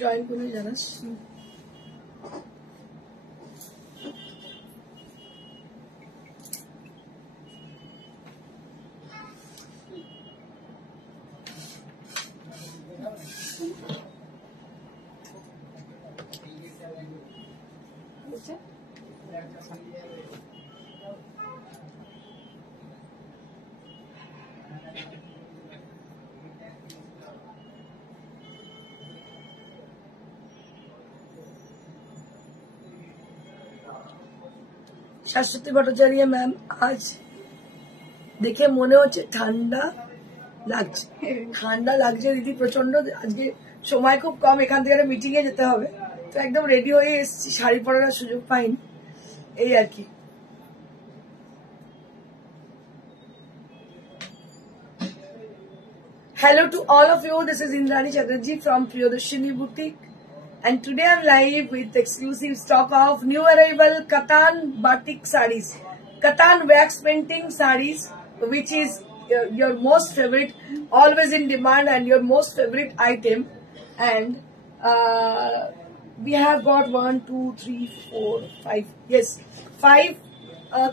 জয়েন করে জানাস। শাশ্বতী ভট্টাচার্য ম্যাম, আজ দেখে মনে হচ্ছে ঠান্ডা লাগছে দিদি প্রচন্ড। আজকে সময় খুব কম, এখান থেকে মিটিং এ যেতে হবে, তো একদম রেডি হয়ে এসেছি, শাড়ি পরার সুযোগ পাইনি, এই আর কি। Hello to all of you, this is Indrani Chatterjee from Priyadarshini Boutique, and today I'm live with exclusive stock of new arrival Katan batik sarees, Katan wax painting sarees, which is your most favorite, always in demand and your most favorite item. And we have got 1, 2, 3, 4, 5, yes, 5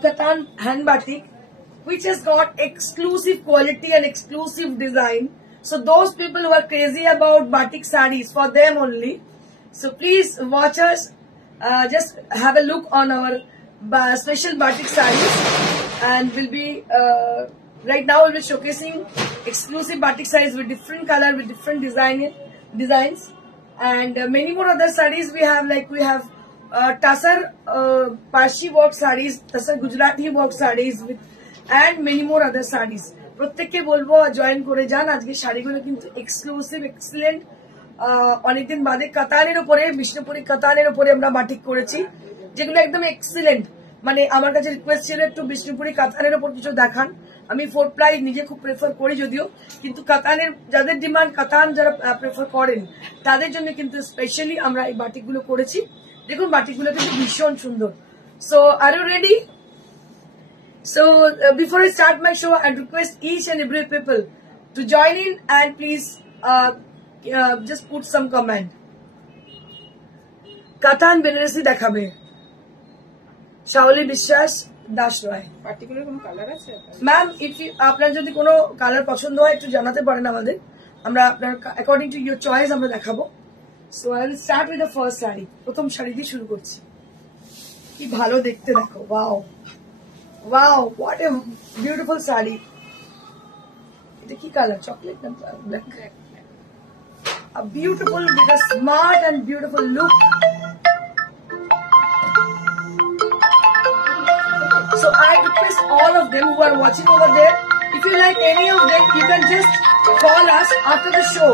Katan hand batik, which has got exclusive quality and exclusive design. So those people who are crazy about batik sarees, for them only. So please watch us, just have a look on our special batik sarees, and we'll be right now we'll be showcasing exclusive batik sarees with different color, with different designs, and many more other sarees we have, like we have Tasar Parsi work sarees, Tasar Gujarati work sarees with, and many more other sarees. প্রত্যেককে বলবো জয়েন করে যান। আজকে শাড়িগুলো কিন্তু exclusive, excellent, অনেকদিন বাদে কাতানের উপরে, বিষ্ণুপুরি কাতানের উপরে আমরা বাটিক করেছি, যেগুলো একদম এক্সিলেন্ট। মানে আমার কাছে রিকোয়েস্ট ছিল একটু বিষ্ণুপুরি কাতানের উপর কিছু দেখান। আমি 4 প্লাই নিজে খুব প্রেফার করি যদিও, কিন্তু কাতানের যাদের ডিমান্ড, কাতান যারা প্রেফার করেন তাদের জন্য কিন্তু স্পেশালি আমরা এই বাটিকগুলো করেছি। দেখুন বাটিকগুলো কিন্তু ভীষণ সুন্দর। So are you ready? So before I start my show, I request each and every people to join in and please just put some comment. Katan Benarasi dekhabe Shaoli Bishwas Das Roy. Particular কোনো কালার আছে? Ma'am, if you আপনার যদি কোনো কালার পছন্দ হয় একটু জানাতে পারেন আমাদের, আমরা আপনার according to your choice আমরা দেখাবো। So I will start with the first sari. প্রথম শাড়ি দিয়ে শুরু করছি। কি ভালো দেখতে, দেখো, wow. Wow, what a beautiful sari. It's a color, chocolate and black. A beautiful, with a smart and beautiful look. So I request all of them who are watching over there, if you like any of them, you can just call us after the show.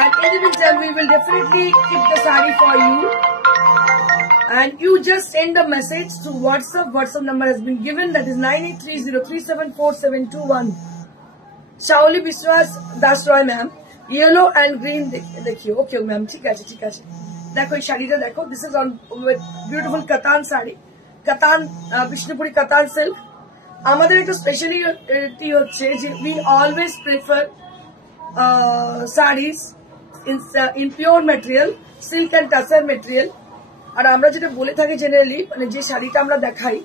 And in the meantime, we will definitely keep the sari for you. And you just send a message to WhatsApp. WhatsApp number has been given, that is 9830374721. Shaoli Bishwas Das Roy ma'am. Yellow and green dekhiye. Okay ma'am, theek ache, theek ache. Dekho ei shari ta dekho. This is on with beautiful Katan sari. Katan Bishnupuri Katan silk. Amader ekta speciality hocche je we always prefer sarees in pure material, silk and tussar material. আর আমরা যেটা বলে থাকি জেনারেলি, মানে যে শাড়িটা আমরা দেখাই,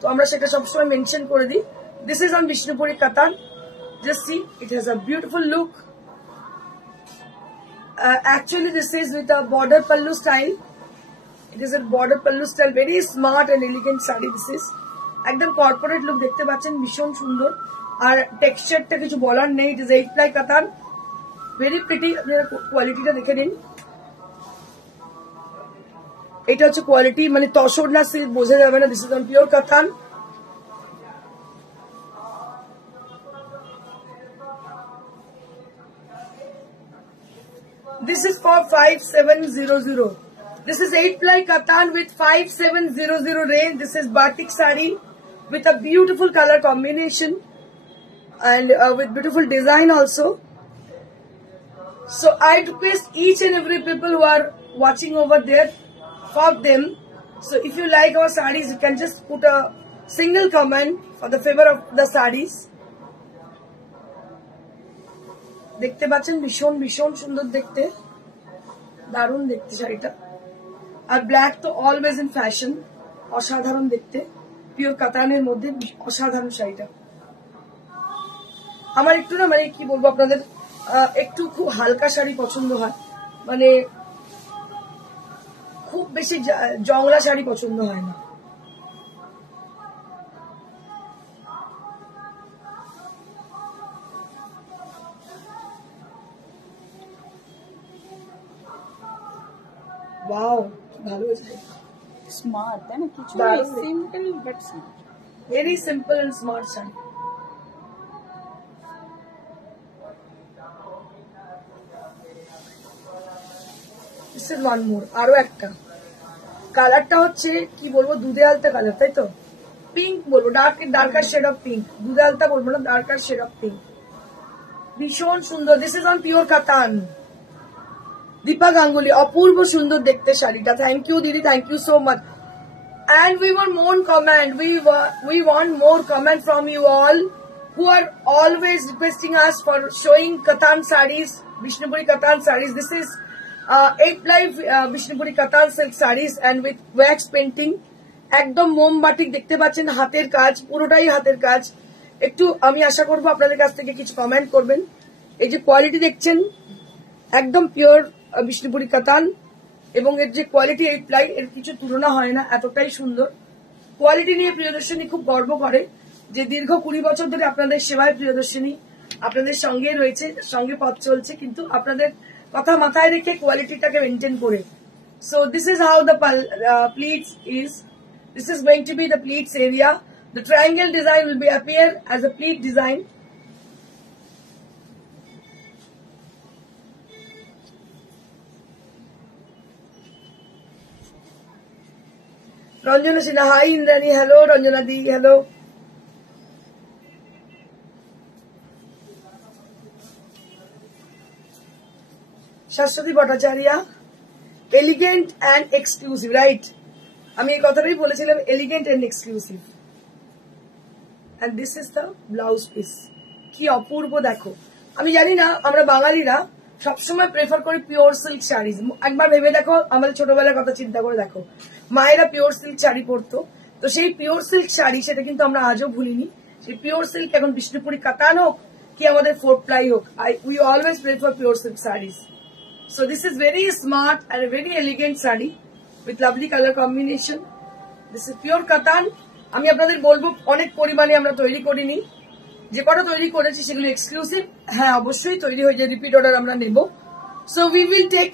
তো আমরা সেটা সবসময় মেনশন করে দিই। দিস ইজ অন বিষ্ণুপুরি কাতান। Just see, it has a beautiful look. Actually this is with a border pallu style. It is a border pallu style, very smart and elegant sari. This is একদম কর্পোরেট লুক, দেখতে পাচ্ছেন ভীষণ সুন্দর। আর টেক্সচারটা কিছু বলার নেই। ইট ইজ 8 প্লাই কাতান, ভেরি প্রিটি। আপনারা কোয়ালিটিটা দেখে নিন। এটা হচ্ছে কোয়ালিটি, মানে তসর না সিল্ক বোঝা যাবে না। দিস ইজ অন পিওর কাতান। This is for 5700. This is 8 ply katan with 5700 range. This is batik sari with a beautiful color combination and with beautiful design also. So I request each and every people who are watching over there, for them. So if you like our sarees, you can just put a single comment for the favor of the sarees. দেখতে পাচ্ছেন ভীষণ ভীষণ সুন্দর দেখতে। দারুণ দেখতে শাড়িটা। আর ব্ল্যাক তো অলওয়েজ ইন ফ্যাশন, অসাধারণ দেখতে, পিওর কাতানের মধ্যে অসাধারণ শাড়িটা। আমার একটু না মানে কি বলবো আপনাদের, একটু খুব হালকা শাড়ি পছন্দ হয়, মানে খুব বেশি জংলা শাড়ি পছন্দ হয় না। ওয়াও, ভালো হয়েছে। স্মার্ট, তাই না? কিছু simple but smart, very simple and smart sari. This is one more, আরো একটা। কালারটা হচ্ছে কি বলবো, দুধে আলতা কালার, তাই তো? পিঙ্ক বলবো, ডার্কার শেড অফ পিঙ্ক, দুধে আলতা বলবো না, ডার্কার শেড অফ পিঙ্ক, ভীষণ সুন্দর। দিস ইজ অন পিওর কাতান। দীপা গাঙ্গুলি, অপূর্ব সুন্দর দেখতে শাড়িটা। থ্যাংক ইউ দিদি, thank you so much. And we want more comment. We want more comment from you all who are always requesting us for showing Katan sarees, Vishnupuri Katan sarees. This is 8-ply Vishnupuri Katan silk sarees and with wax painting. একদম মোম বাটিক দেখতে পাচ্ছেন, হাতের কাজ, পুরোটাই হাতের কাজ। একটু আমি আশা করবো আপনাদের কাছ থেকে কিছু কমেন্ট করবেন। এই যে কোয়ালিটি দেখছেন, একদম পিওর বিষ্ণুপুরি কাতান, এবং এর যে কোয়ালিটি 8-ply, এর কিছু তুলনা হয় না, এতটাই সুন্দর কোয়ালিটি নিয়ে প্রিয়দর্শিনী খুব গর্ব করে যে দীর্ঘ 20 বছর ধরে আপনাদের সেবায় প্রিয়দর্শিনী আপনাদের সঙ্গে রয়েছে, সঙ্গে পথ চলছে, কিন্তু আপনাদের কথা মাথায় রেখে কোয়ালিটিটাকে মেনটেন করে। So this is how the pleats is. This is going to be the pleats area. The triangle design will be appear as a pleat design. Ranjana Sinha, hi Indrani, hello Ranjana Di, hello. Shashwati Bhattacharya, elegant and exclusive, right? আমি এই কথাটাই বলেছিলাম, elegant and exclusive. And this is the blouse piece. কি অপূর্ব দেখো। আমি জানি না আমরা বাঙালিরা সবসময় প্রেফার করি পিওর সিল্ক শাড়ি। একবার ভেবে দেখো, আমাদের ছোটবেলার কথা চিন্তা করে দেখো, মায়েরা পিওর সিল্ক শাড়ি পরতো, তো সেই পিওর সিল্ক শাড়ি সেটা কিন্তু আমরা আজও ভুলিনি। সেই পিওর সিল্ক এখন বিষ্ণুপুরি কাতান হোক কি আমাদের 4-ply হোক, we always prefer pure silk saris. So this is very smart and very elegant sari with lovely colour combination. This is pure কাতান। আমি আপনাদের বলবো, অনেক পরিমাণে আমরা তৈরি করিনি, যে কটা তৈরি করেছি সেগুলো এক্সক্লুসিভ। হ্যাঁ, অবশ্যই তৈরি হয়ে যায়, রিপিট অর্ডার আমরা নেব। So we will take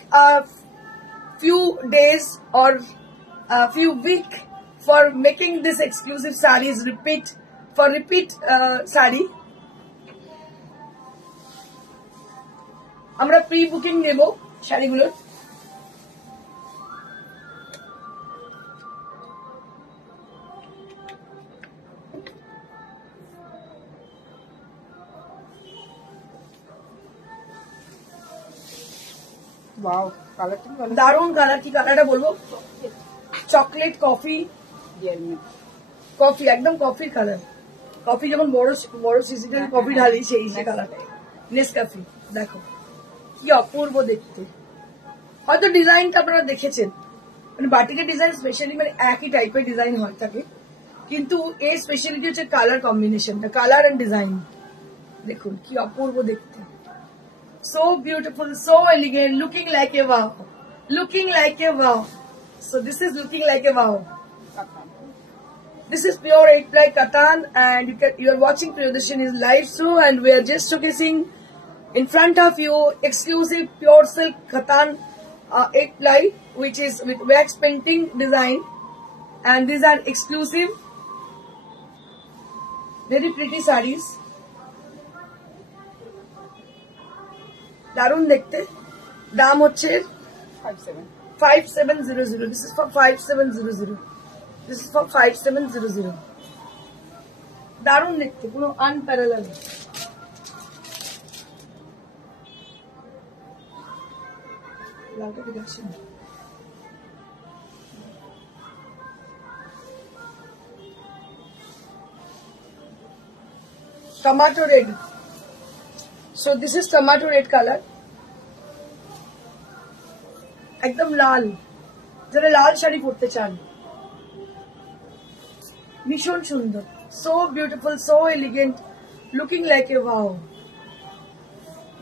few days or few week for making this exclusive sarees repeat saree. আমরা প্রি বুকিং নেব শাড়িগুলোর। ওয়াও, কালারটা ভালো, দারুণ কালার। কি কালারটা বলবো, চকলেট কফি, কফি, একদম কফির কালার। কফি যখন বড় বড় সিজিটাল কফি ঢালি, সেই কালারটা নেসক্যাফে। দেখো কি অপূর্ব দেখতে। হয়তো ডিজাইনটা আপনারা দেখেছেন, মানে বাটিকের ডিজাইন স্পেশালি মানে একই টাইপের ডিজাইন হয় থাকে, কিন্তু এই স্পেশালিটি হচ্ছে কালার কম্বিনেশনটা, কালার এন্ড ডিজাইন। দেখুন কি অপূর্ব দেখতে, so beautiful, so elegant, looking like a wow, looking like a wow. So this is looking like a wow. This is pure 8-ply Katan, and you are watching Priyadarshini's live show, and we are just showcasing in front of you exclusive pure silk Katan 8-ply, which is with wax painting design, and these are exclusive, very pretty sarees. দারুণ দেখতে। দাম হচ্ছে 5700. This is for 5700. This is for 5700. দারুণ দেখতে, পুরো আনপ্যারালাল। লালটা দেখাচ্ছি না। Tomato red. So this is tomato red color. একদম লাল, যারা লাল শাড়ি পরতে চান, ভীষণ সুন্দর, so beautiful, so elegant, looking like a wow.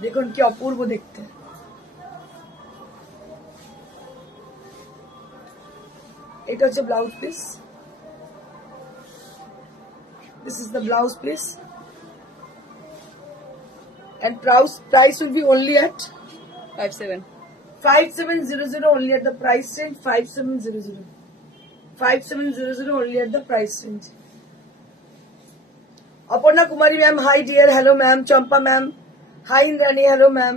দেখুন কি অপূর্ব দেখতে। এটা হচ্ছে blouse piece, this is the blouse piece, and price will be only at 5700 only at the price range, 5700 only at the price range. Aparna Kumari ma'am, hi dear, hello ma'am. Champa ma'am, hi Indrani, hello ma'am.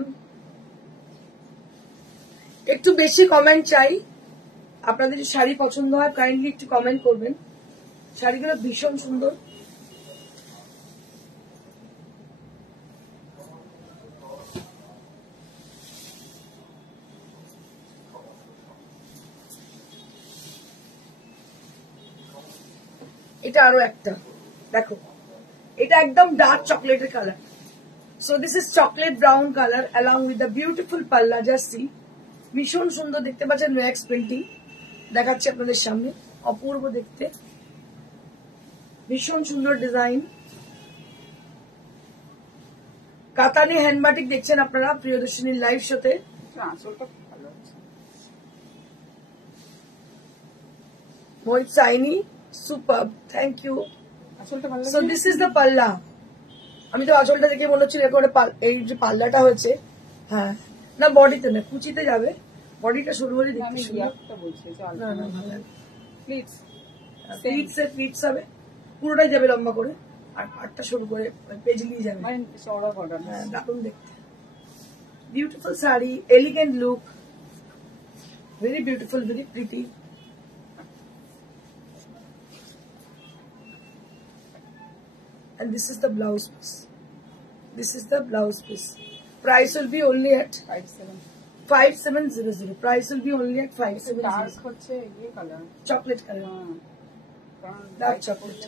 একটু বেশি কমেন্ট চাই, আপনাদের যদি শাড়ি পছন্দ হয় কাইন্ডলি একটু কমেন্ট করবেন। শাড়িগুলো ভীষণ সুন্দর। এটা আরো একটা দেখো, এটা একদম ডার্ক চকলেটের colour. So this is chocolate brown colour along with the beautiful পাল্লা। জাস্ট সি, ভীষণ সুন্দর দেখতে পাচ্ছেন। ওয়্যাক্স পেন্টিং দেখাচ্ছি আপনাদের সামনে, অপূর্ব দেখতে, ভীষণ সুন্দর ডিজাইন। কাতানি হ্যান্ডবাটিক দেখছেন আপনারা প্রিয়দর্শিনীর লাইভ শোতে। Mohit Saini, super, thank you. So this is the পাল্লা। আমি তো আঁচলটা দেখে মনে হচ্ছিল এরকম এই যে পাল্লাটা হয়েছে, হ্যাঁ না বডিতে না, কুচিতে যাবে, বডিটা সরু হলে দেখতে সুন্দর। না না ভালো প্লিটস হবে, পুরোটাই যাবে লম্বা করে, আর পাটটা সরু করে পেজলিয়ে যাবে। হ্যাঁ দারুণ দেখতে, বিউটিফুল sari, elegant look, very beautiful, very pretty. And this is the blouse piece. This is the blouse piece. Price will be only at 5700. Price will be only at 5700. Chocolate color. Dark chocolate.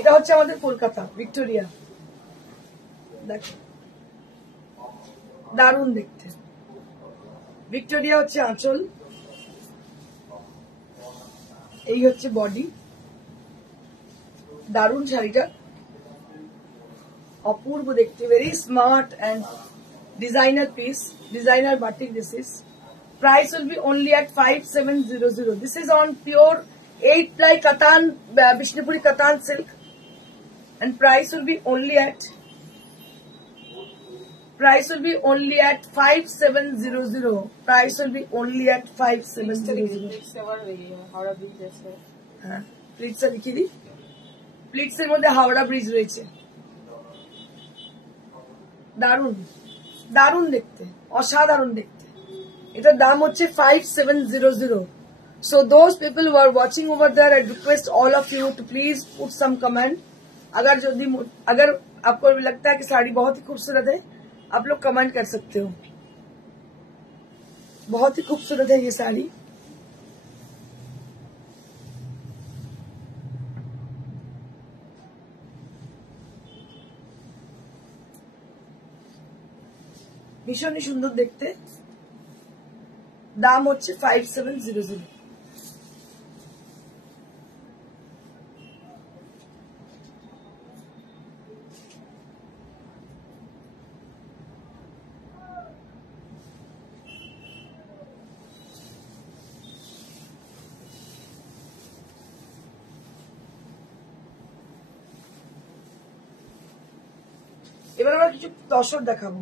এটা হচ্ছে আমাদের কলকাতা ভিক্টোরিয়া, দেখো দারুণ দেখতে। ভিক্টোরিয়া হচ্ছে আঁচল, এই হচ্ছে বডি, দারুণ শাড়িটা, অপূর্ব দেখতে, very smart and designer piece, designer batik. This is price will be only at 5700. This is on pure 8-ply Katan, Vishnupuri Katan silk, and price will be only at 5700. Price will be only at 5700. হ্যাঁ প্লিটসটা লিখে দিই, প্লিটসের মধ্যে হাওড়া ব্রিজ রয়েছে, দারুণ দারুণ দেখতে, অসাধারণ দেখতে। এটার দাম হচ্ছে 5700. So those people who are watching over there, I request all of you to please put some comment. अगर आपको लगता है कि साड़ी बहुत ही खूबसूरत है, आप लोग कमेंट कर सकते हो। बहुत ही खूबसूरत है ये साड़ी। ভীষণই সুন্দর দেখতে, দাম হচ্ছে 5700। এবার আমরা কিছু তসর দেখাবো।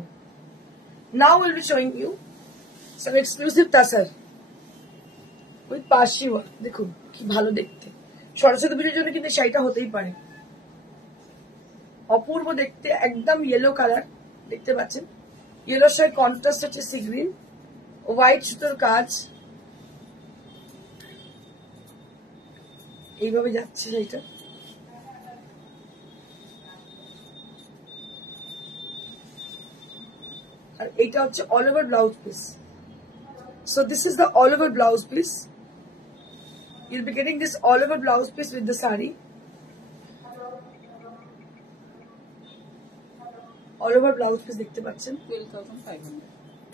Now we'll be showing you some exclusive তাসার with পাশি ওয়ার্ক। দেখুন কি ভালো দেখতে, সরস্বতী পুজোর জন্য কিন্তু শাড়িটা হতেই পারে। অপূর্ব দেখতে, একদম ইয়েলো কালার দেখতে পাচ্ছেন, ইয়েলোর সাথে কন্ট্রাস্ট হচ্ছে সি গ্রিন, হোয়াইট সুতোর কাজ, এইভাবে যাচ্ছে এটা। আর এইটা হচ্ছে all over blouse piece. So this is the all over blouse piece. You'll be getting this all over blouse piece with the sari. All over blouse piece দেখতে পাচ্ছেন 12,500.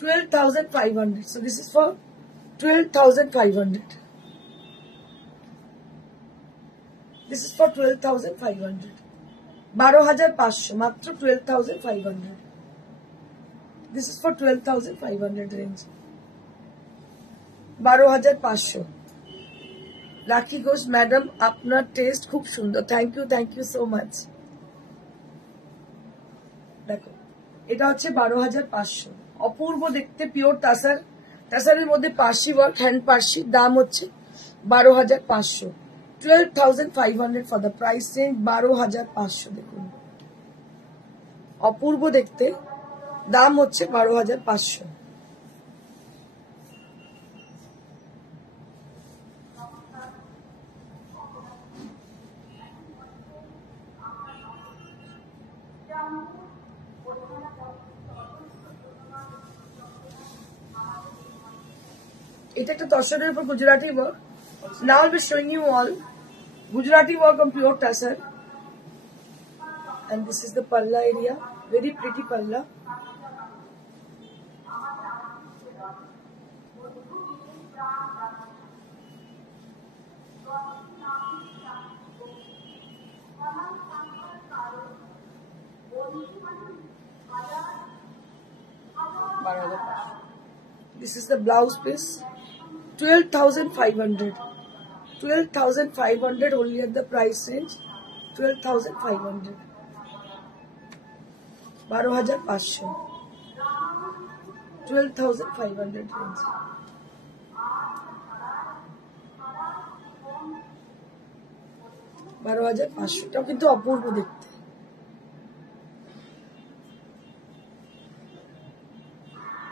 12,500. So this is for 12,500. This is for 12,500. 12,500 মাত্র 12,500. This is for 12,500 range. 12,500. লাকি ঘোষ ম্যাডাম আপনার টেস্ট খুব সুন্দর, thank you so much. দেখো এটা হচ্ছে 12,500, অপূর্ব দেখতে, পিওর তাসার, তাসারের মধ্যে পার্সি ওয়ার্ক, হ্যান্ড পার্সি, দাম হচ্ছে 12,500। 12,500 ফর দ্য প্রাইস রেঞ্জ 12,500। দেখুন অপূর্ব দেখতে, দাম হচ্ছে 12,500। এটা একটা তসরের উপর Gujarati work. Now I'll be showing you all Gujarati work on pure tassar, and this is the palla area, very pretty palla. This is the blouse piece. 12,500. 12,500 only at the price range. 12,500. 12,500. 12,500 range. $12,500 কিন্তু অপূর্ব দেখতে।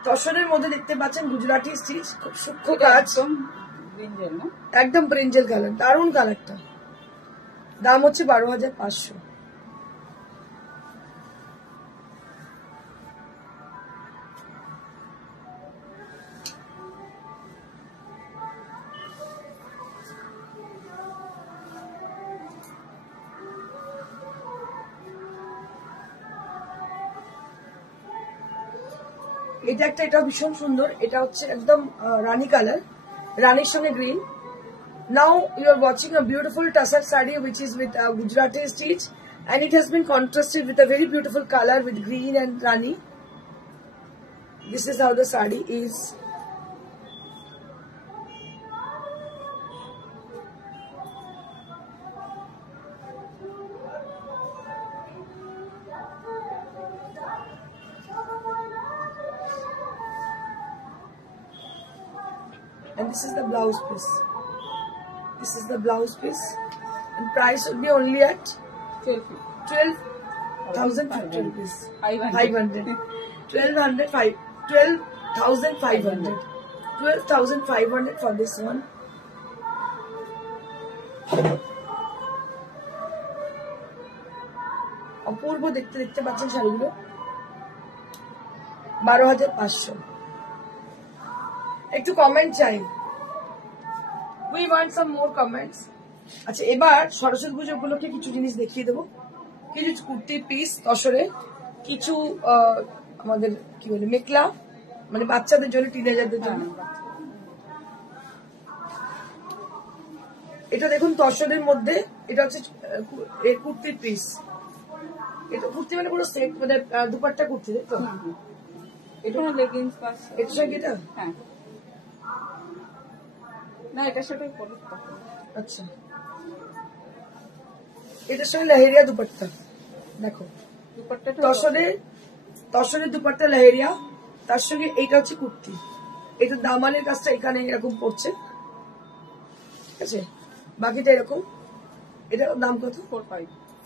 তসরের মধ্যে দেখতে পাচ্ছেন গুজরাটি স্টিচ, খুব সূক্ষ্ম কাজ, একদম ব্রিঞ্জেল কালার, দারুণ কালারটা। দাম হচ্ছে 12,500। এটা একটা, এটা ভীষণ সুন্দর, এটা হচ্ছে একদম রানী কালার, রানীর সঙ্গে green. Now you are watching a beautiful tassar sari which is with Gujarati stitch, and it has been contrasted with a very beautiful color with green and rani. This is how the sari is. And this is the blouse piece. This is the blouse piece, and price would be only at 12,500 rupees. 500. 12,500. 12,500 for this one. অপূর্ব দেখতে, দেখতে পাচ্ছেন শাড়িগুলো। 12,500। একটু কমেন্ট চাই, we want some more comments. আচ্ছা, এবার সরস্বতী পুজো উপলক্ষে কিছু জিনিস দেখিয়ে দেবো, কিছু কুর্তি পিস তসরে, কিছু আমাদের কি বলে মেখলা, মানে বাচ্চাদের জন্য, টিনেজারদের জন্য। এটা দেখুন তসরের মধ্যে, এটা হচ্ছে কুর্তির পিস। এটা কুর্তি মানে পুরো সেট, মানে দুপাট্টা কুর্তি, তাই তো? এটা লেগিংস পাস, এটার সঙ্গে এটা, হ্যাঁ না এটার সাথে পরে। আচ্ছা, এটার সঙ্গে লাহেরিয়া দুপাট্টা, দেখো দুপাট্টা তসরের দুপাট্টা লাহেরিয়া, তার সঙ্গে এইটা হচ্ছে কুর্তি। এটা দামানের কাজটা এখানে এরকম পড়ছে, ঠিক আছে, বাকিটা এরকম। এটার দাম কত?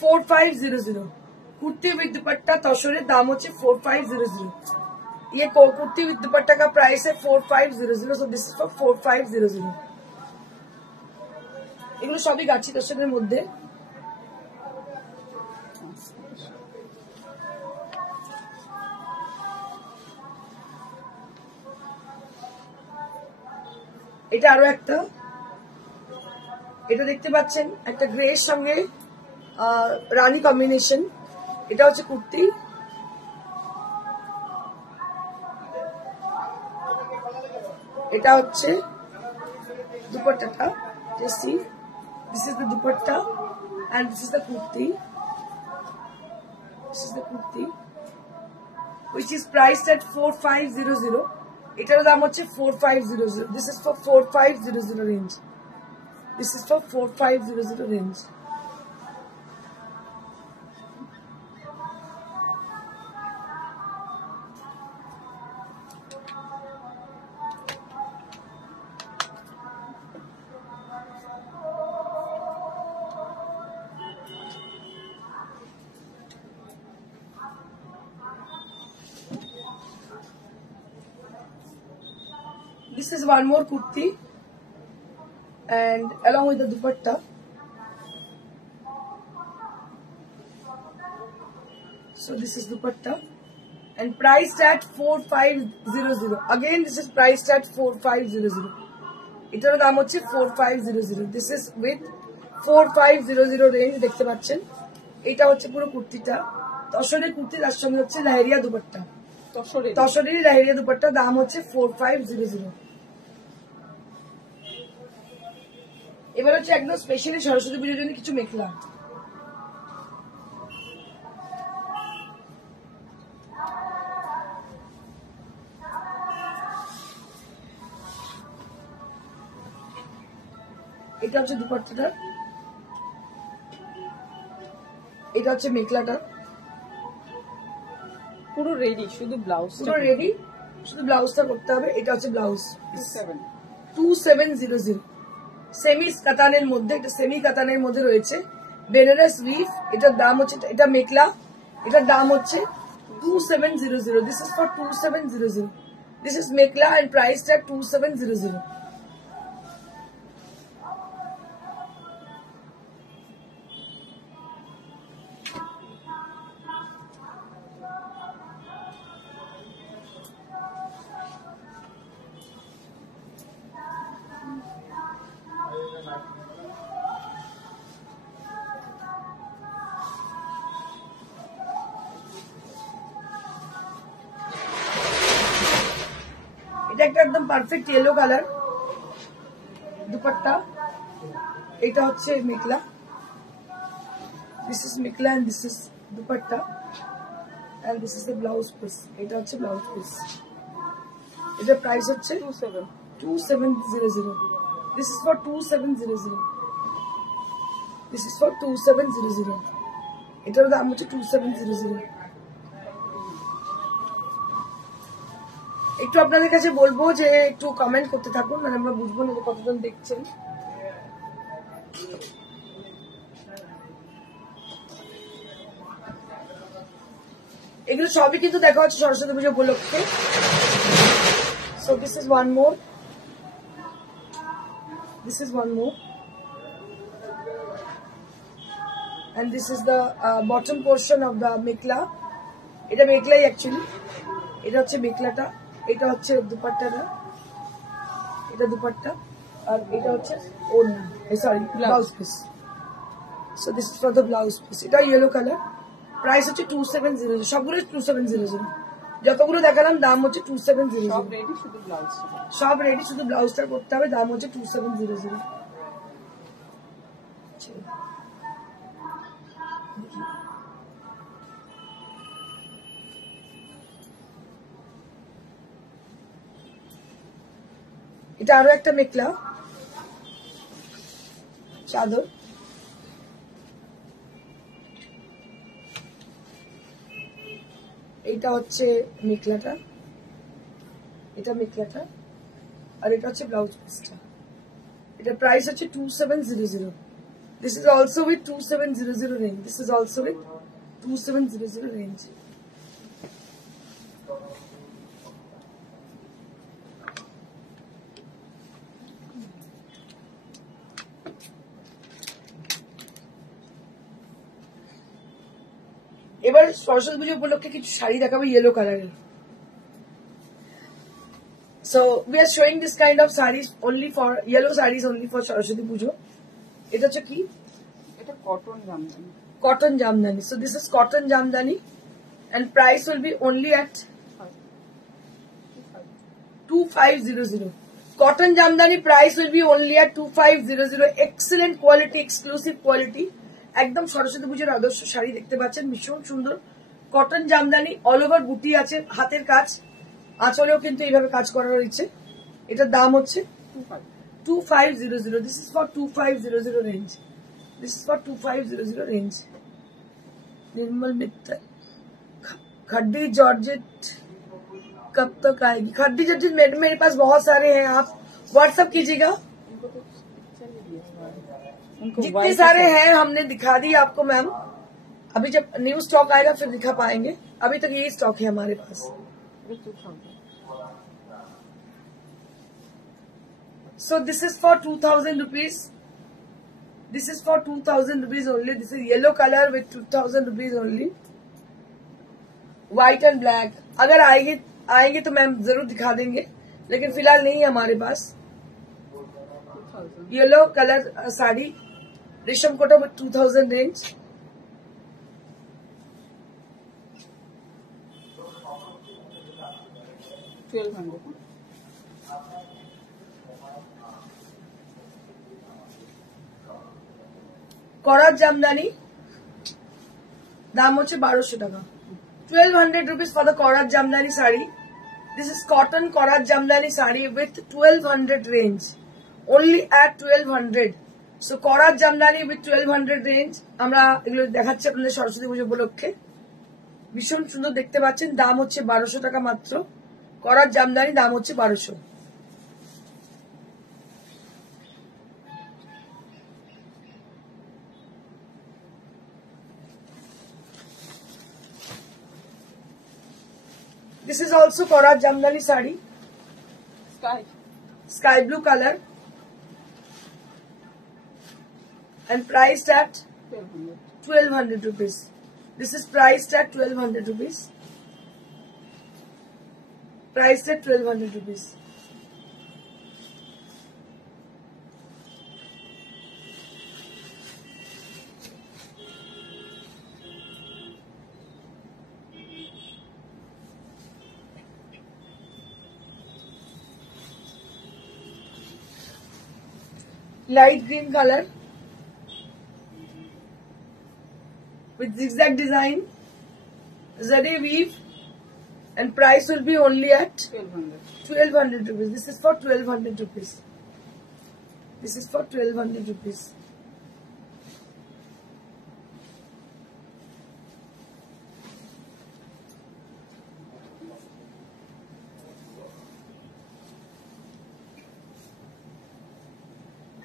4500। কুর্তি উইথ দুপাট্টা তসরের দাম হচ্ছে 4500। ये कुर्ती विद दुपट्टा का प्राइस है 4500। So this is for 4500। এগুলো সবই গাছি দর্শনের মধ্যে। এটা আরো একটা, এটা দেখতে পাচ্ছেন একটা গ্রে এর সঙ্গে রানী কম্বিনেশন। এটা হচ্ছে কুর্তি, এটা হচ্ছে দুপাট্টাটা। See this is the dupatta and this is the kurti. This is the kurti which is priced at 4500। এটার দাম হচ্ছে 4500। This is for 4500 range. This is for 4500 range. This is one more kurti and along with the dupatta. So this is dupatta and priced at 4500। Again this is priced at 4500। এটার দাম হচ্ছে 4500। This is with 4500 রেঞ্জ দেখতে পাচ্ছেন। এটা হচ্ছে পুরো কুর্তিটা, তসরের কুর্তি, তার সঙ্গে হচ্ছে লাহেরিয়া দুপাট্টা। তসরেরই লাহেরিয়া দুপাট্টা, দাম হচ্ছে 4500। এবার হচ্ছে একদম স্পেশালি সরস্বতী পুজোর জন্য কিছু মেখলা। এটা হচ্ছে দুপাট্টাটা, এটা হচ্ছে মেখলাটা। পুরো রেডি, শুধু ব্লাউজ, পুরো রেডি, শুধু ব্লাউজটা করতে হবে। এটা হচ্ছে ব্লাউজ 2700। সেমি কাতানের মধ্যে, এটা সেমি কাতানের মধ্যে রয়েছে, বেনারস উইভ। এটার দাম হচ্ছে, এটা মেখলা, এটার দাম হচ্ছে 2700। This is for 2700। This is mekhela and price at 2700। এটা একটা একদম পারফেক্ট ইয়েলো কালার দুপাট্টা। এটা হচ্ছে mekhela, this is mekhela and this is dupatta and this is the blouse piece. এটা হচ্ছে ব্লাউজ পিস। এটার প্রাইস হচ্ছে 2700। This is for 2700। This is for 2700। এটার দাম হচ্ছে 2700। একটু আপনাদের কাছে বলবো যে একটু কমেন্ট করতে থাকুন, মানে আমরা বুঝবো না যে কতজন দেখছেন। এগুলো সবই কিন্তু দেখা হচ্ছে সরস্বতী পুজো উপলক্ষে। So this is one more, this is one more and this is the bottom portion of the mekhela. এটা মেখলাই অ্যাকচুয়ালি, এটা হচ্ছে মেখলাটা, এটা হচ্ছে দুপাট্টাটা, এটা দুপাট্টা আর এটা হচ্ছে ওড়না, sorry blouse piece. So this is for the blouse piece. এটা ইয়েলো কালার, প্রাইস হচ্ছে 2700। সবগুলো 2700, যতগুলো দেখালাম দাম হচ্ছে 2700। সব রেডি, শুধু ব্লাউজ, সব রেডি, শুধু ব্লাউজটা করতে হবে, দাম হচ্ছে 2700। এটা আরো একটা মেখলা চাদর। এটা হচ্ছে মেখলাটা, এটা মেখলাটা আর এটা হচ্ছে ব্লাউজ পিসটা। এটা প্রাইস হচ্ছে 2700। This is also with 2700 range. This is also with 2700 রেঞ্জ। এবার সরস্বতী পুজো উপলক্ষে কিছু শাড়ি দেখাবো ইয়েলো কালারের। So we are showing this kind of sarees only for yellow sarees only for Saraswati Pujo. এটা হচ্ছে কি? এটা কটন Jamdani. Cotton jamdani. So this is cotton jamdani, and price will be only at 2500. Cotton jamdani price will be only at 2500. Excellent quality, exclusive quality. একদম সরস্বতী পুজোর আদর্শ শাড়ি দেখতে পাচ্ছেন, ভীষণ সুন্দর কটন জামদানি, অল ওভার বুটি আছে, হাতের কাজ, আঁচলেও কিন্তু এইভাবে কাজ করা রয়েছে। এটার দাম হচ্ছে 2500. This is for 2500 range. This is for 2500 range. Nirmal Mittal खड्डी जॉर्जेट कब तक आएगी? खड्डी जॉर्जेट मेरे पास बहुत सारे हैं, आप व्हाट्सएप कीजिएगा। जितने सारे हैं हमने दिखा दी आपको मैम। अभी जब न्यू स्टॉक आएगा फिर दिखा पाएंगे, अभी तक यही स्टॉक है हमारे पास। So this is for 2000 rupees. This is for 2000 rupees only. This is yellow color with 2000 rupees only. White and black. अगर आएंगे तो मैम जरूर दिखा देंगे, लेकिन फिलहाल नहीं है हमारे पास। येलो कलर साड़ी, रेशम कोटा with 2000 रेंज। করাত জামদানি, দাম হচ্ছে 1200 টাকা। 1200 rupees for the Korat Jamdani sari. This is cotton Korat Jamdani sari with 1200 range. Only at 1200. So Korat Jamdani with 1200 range. আমরা এগুলো দেখাচ্ছি আপনাদের সরস্বতী পুজো উপলক্ষে। ভীষণ সুন্দর দেখতে পাচ্ছেন, দাম হচ্ছে 1200 টাকা মাত্র। Korat Jamdani দাম হচ্ছে 1200। This is also Korat Jamdani sari, sky blue color, and priced at 1200 rupees. This is priced at 1200 rupees. Priced at 1200 rupees. Light green color with zigzag design, zari weave, and price will be only at 1200 rupees. This is for 1200 rupees. This is for 1200 rupees.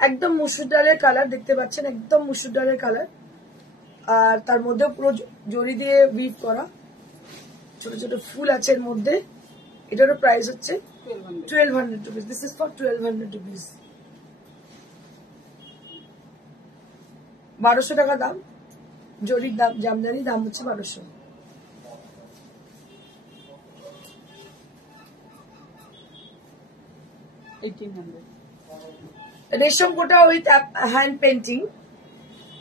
একদম মুসুর ডালের কালার দেখতে পাচ্ছেন, একদম মুসুর ডালের কালার, আর তার মধ্যে পুরো জরি দিয়ে উইভ করা, ছোট ছোট ফুল আছে এর মধ্যে। এটারও প্রাইস হচ্ছে 1200 rupees. This is for 1200 rupees. 1200 টাকা দাম, জরির দাম, জামদানি দাম হচ্ছে 1200। रेशम कोटा with hand painting,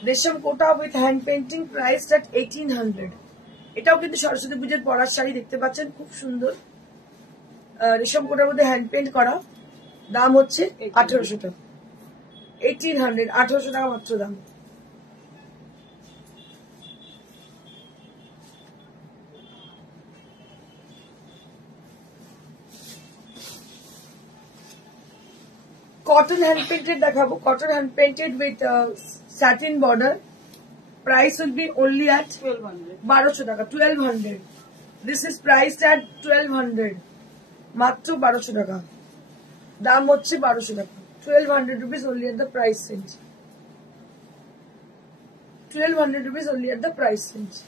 रेशम Kota with hand painting priced at 1800. এটাও কিন্তু সরস্বতী পূজার পরার শাড়ি দেখতে পাচ্ছেন, খুব সুন্দর রেশম কোটার মধ্যে হ্যান্ড পেন্ট করা। দাম হচ্ছে 1800 টাকা। 1800, 1800 টাকা মাত্র দাম। Cotton hand painted দেখাবো, cotton hand painted with satin border. Price will be only at 1200 টাকা। 1200. This is priced at 1200. মাত্র 1200 টাকা দাম হচ্ছে। 1200 টাকা, 1200 rupees only at the price range. 1200 rupees only at the price range.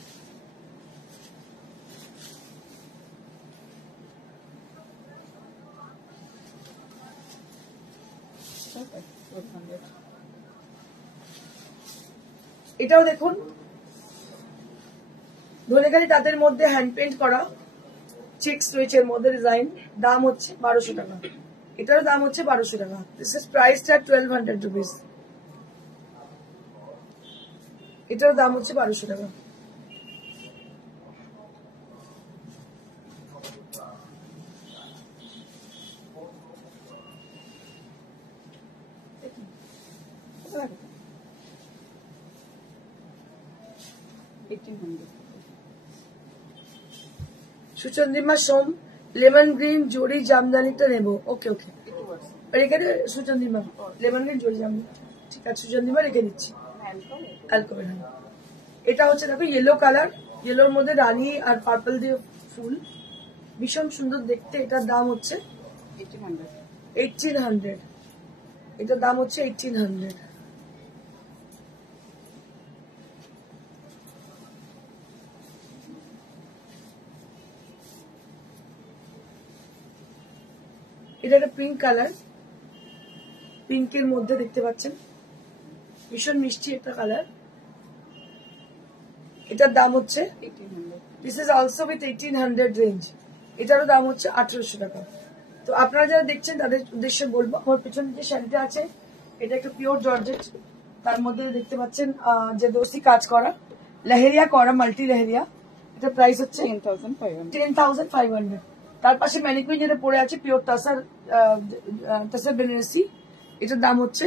এটাও দেখুন, ধনেখালি তাঁতের মধ্যে হ্যান্ড পেন্ট করা চেক স্ট্রেচের মধ্যে ডিজাইন, দাম হচ্ছে 1200 টাকা। এটার দাম হচ্ছে 1200 টাকা। দিস ইজ প্রাইসড এট 1200 রুপিস। এটার দাম হচ্ছে 1200 টাকা। সুচন্দ্রিমা সোম, লেমন গ্রিন জড়ি জামদানিটা নেবো। ওকে ওকে, রেখে দে সুচন্দ্রিমা, লেমন গ্রিন জড়ি জামদানি, ঠিক আছে সুচন্দ্রিমা রেখে দিচ্ছি। অ্যালকোহল, এটা হচ্ছে দেখো ইয়েলো কালার, ইয়েলোর মধ্যে রানী আর পার্পল দিয়ে ফুল, ভীষণ সুন্দর দেখতে। এটার দাম হচ্ছে 1800। এটার দাম হচ্ছে 1800। এটা একটা পিঙ্ক কালার, পিঙ্কের মধ্যে দেখতে পাচ্ছেন, ভীষণ মিষ্টি একটা কালার। এটার দাম হচ্ছে 1800। দিস ইজ অলসো উইথ 1800 রেঞ্জ। এটারও দাম হচ্ছে 1800 টাকা। তো আপনারা যারা দেখছেন তাদের উদ্দেশ্যে বলবো, আমার পেছনে যে শাড়িটা আছে এটা একটা পিওর জর্জেট, তার মধ্যে দেখতে পাচ্ছেন যে দোসি কাজ করা, লেহেরিয়া করা, মাল্টি লেহেরিয়া। এটা প্রাইস হচ্ছে 10,500। তার পাশে ম্যানিকুইন যেটা পরে আছে পিওর তাসার বেনারসি, এটার দাম হচ্ছে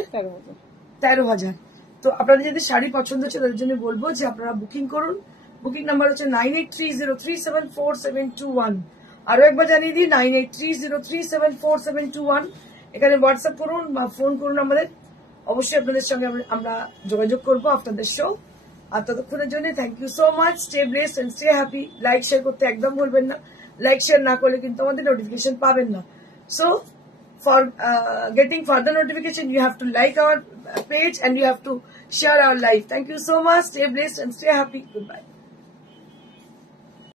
13,000। তো আপনাদের যদি শাড়ি পছন্দ হচ্ছে তাদের জন্য বলবো যে আপনারা বুকিং করুন। বুকিং নাম্বার হচ্ছে 9830374721। আরো একবার জানিয়ে দিই 9830374721। এখানে হোয়াটসঅ্যাপ করুন বা ফোন করুন আমাদের, অবশ্যই আপনাদের সঙ্গে আমরা যোগাযোগ করবো আপনাদের শো। আর ততক্ষণের জন্য thank you so much. Stay blessed and stay happy. Like share করতে একদম ভুলবেন না, লাইক শেয়ার না করলে কিন্তু আমাদের নোটিফিকেশন পাবেন না। So for getting further notification, you have to like our page and you have to share our live. Thank you so much. Stay blessed and stay happy. Goodbye.